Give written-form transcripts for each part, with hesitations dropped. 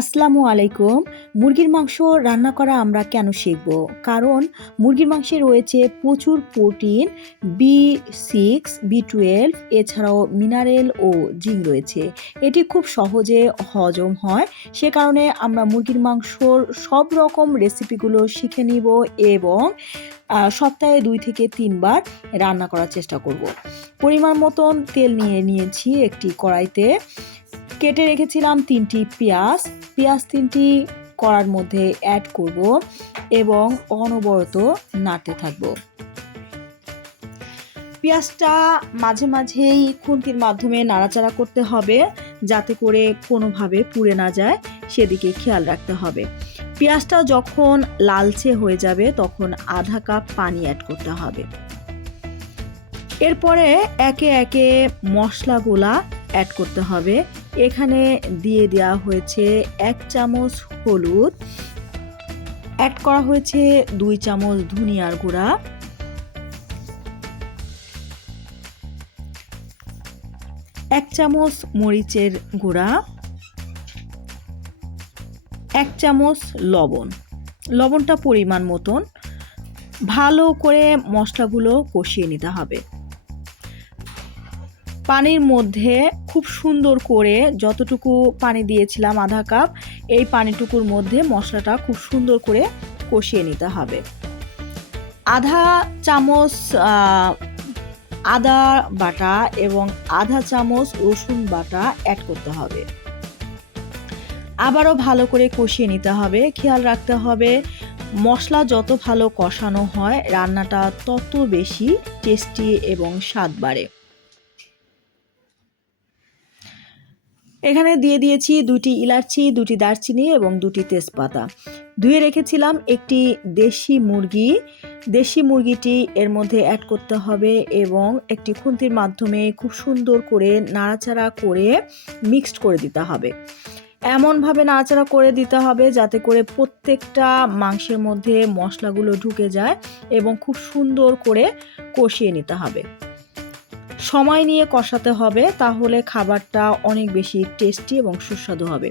আসসালামু আলাইকুম। মুরগির মাংস রান্না করা আমরা কেন শিখব? কারণ মুরগির মাংসে রয়েছে প্রচুর প্রোটিন, B6, B12 এছাড়াও মিনারেল ও জিঙ্ক রয়েছে। এটি খুব সহজে হজম হয়। সে কারণে আমরা মুরগির মাংসর সব রকম রেসিপিগুলো শিখে নিব এবং সপ্তাহে ২ থেকে ৩ বার রান্না করার চেষ্টা করব। পরিমাণ মতন তেল নিয়েছি একটি কড়াইতে। কেটে রেখেছিলাম ৩টি পেঁয়াজ। পেঁয়াজ ৩টি কড়ার মধ্যে অ্যাড করব এবং অনবরত নাড়তে থাকব। পেঁয়াজটা মাঝে মাঝেই খুন্তির মাধ্যমে নাড়াচাড়া করতে হবে যাতে করে কোনোভাবে পুড়ে না যায়, সেদিকে খেয়াল রাখতে হবে। পেঁয়াজটা যখন লালচে হয়ে যাবে তখন আধা কাপ পানি অ্যাড করতে হবে। এরপরে একে একে মশলাগুলা অ্যাড করতে হবে। এখানে দিয়ে দেওয়া হয়েছে ১ চামচ হলুদ, অ্যাড করা হয়েছে ২ চামচ ধনিয়ার গুঁড়া, ১ চামচ মরিচের গুঁড়া, ১ চামচ লবণ। লবণটা পরিমাণ মতন। ভালো করে মশলাগুলো কষিয়ে নিতে হবে। পানির মধ্যে খুব সুন্দর করে যতটুকু পানি দিয়েছিলাম আধা কাপ, এই পানিটুকুর মধ্যে মশলাটা খুব সুন্দর করে কষিয়ে নিতে হবে। আধা চামচ আদা বাটা এবং আধা চামচ রসুন বাটা অ্যাড করতে হবে। আবারও ভালো করে কষিয়ে নিতে হবে। খেয়াল রাখতে হবে মশলা যত ভালো কষানো হয় রান্নাটা তত বেশি টেস্টি এবং স্বাদ বাড়ে। এখানে দিয়ে দিয়েছি ২টি ইলাচি, ২টি দারচিনি এবং ২টি তেজপাতা। ধুয়ে রেখেছিলাম একটি দেশি মুরগি। দেশি মুরগিটি এর মধ্যে অ্যাড করতে হবে এবং একটি খুন্তির মাধ্যমে খুব সুন্দর করে নাড়াচাড়া করে মিক্সড করে দিতে হবে। এমনভাবে নাড়াচাড়া করে দিতে হবে যাতে করে প্রত্যেকটা মাংসের মধ্যে মশলাগুলো ঢুকে যায় এবং খুব সুন্দর করে কষিয়ে নিতে হবে। সময় নিয়ে কষাতে হবে, তাহলে খাবারটা অনেক বেশি টেস্টি এবং সুস্বাদু হবে।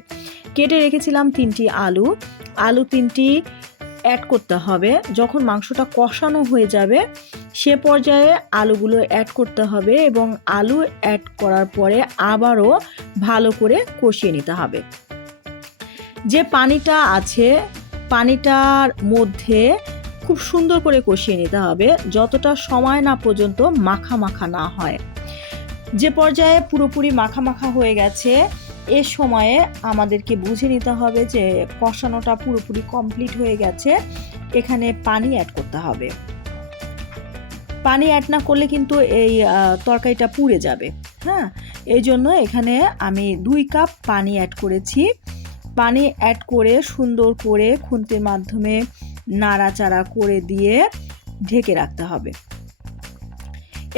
কেটে রেখেছিলাম ৩টি আলু। আলু ৩টি অ্যাড করতে হবে। যখন মাংসটা কষানো হয়ে যাবে সে পর্যায়ে আলুগুলো অ্যাড করতে হবে এবং আলু অ্যাড করার পরে আবারও ভালো করে কষিয়ে নিতে হবে। যে পানিটা আছে পানিটার মধ্যে খুব সুন্দর করে কষিয়ে নিতে হবে যতটা সময় না পর্যন্ত মাখা মাখা না হয়। যে পর্যায়ে পুরোপুরি মাখা মাখা হয়ে গেছে এ সময়ে আমাদেরকে বুঝে নিতে হবে যে কষানোটা পুরোপুরি কমপ্লিট হয়ে গেছে। এখানে পানি অ্যাড করতে হবে। পানি অ্যাড না করলে কিন্তু এই তরকারিটা পুড়ে যাবে। হ্যাঁ, এই জন্য এখানে আমি ২ কাপ পানি অ্যাড করেছি। পানি অ্যাড করে সুন্দর করে খুন্তির মাধ্যমে নাড়াচাড়া করে দিয়ে ঢেকে রাখতে হবে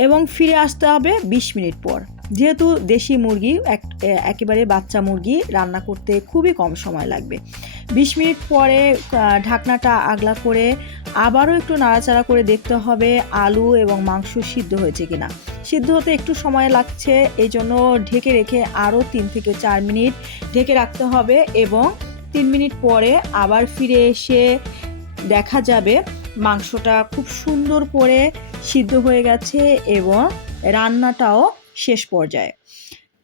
এবং ফিরে আসতে হবে ২০ মিনিট পর। যেহেতু দেশি মুরগি একেবারে বাচ্চা মুরগি, রান্না করতে খুবই কম সময় লাগবে। ২০ মিনিট পরে ঢাকনাটা আগলা করে আবারও একটু নাড়াচাড়া করে দেখতে হবে আলু এবং মাংস সিদ্ধ হয়েছে কিনা। সিদ্ধ হতে একটু সময় লাগছে, এই জন্য ঢেকে রেখে আরও ৩ থেকে ৪ মিনিট ঢেকে রাখতে হবে এবং ৩ মিনিট পরে আবার ফিরে এসে দেখা যাবে মাংসটা খুব সুন্দর করে সিদ্ধ হয়ে গেছে এবং রান্নাটাও শেষ পর্যায়ে।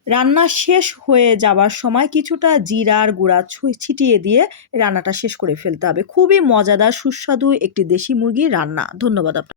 রান্না শেষ হয়ে যাবার সময় কিছুটা জিরার গুঁড়া ছিটিয়ে দিয়ে রান্নাটা শেষ করে ফেলতে হবে। খুবই মজাদার সুস্বাদু একটি দেশি মুরগির রান্না। ধন্যবাদ আপনাকে।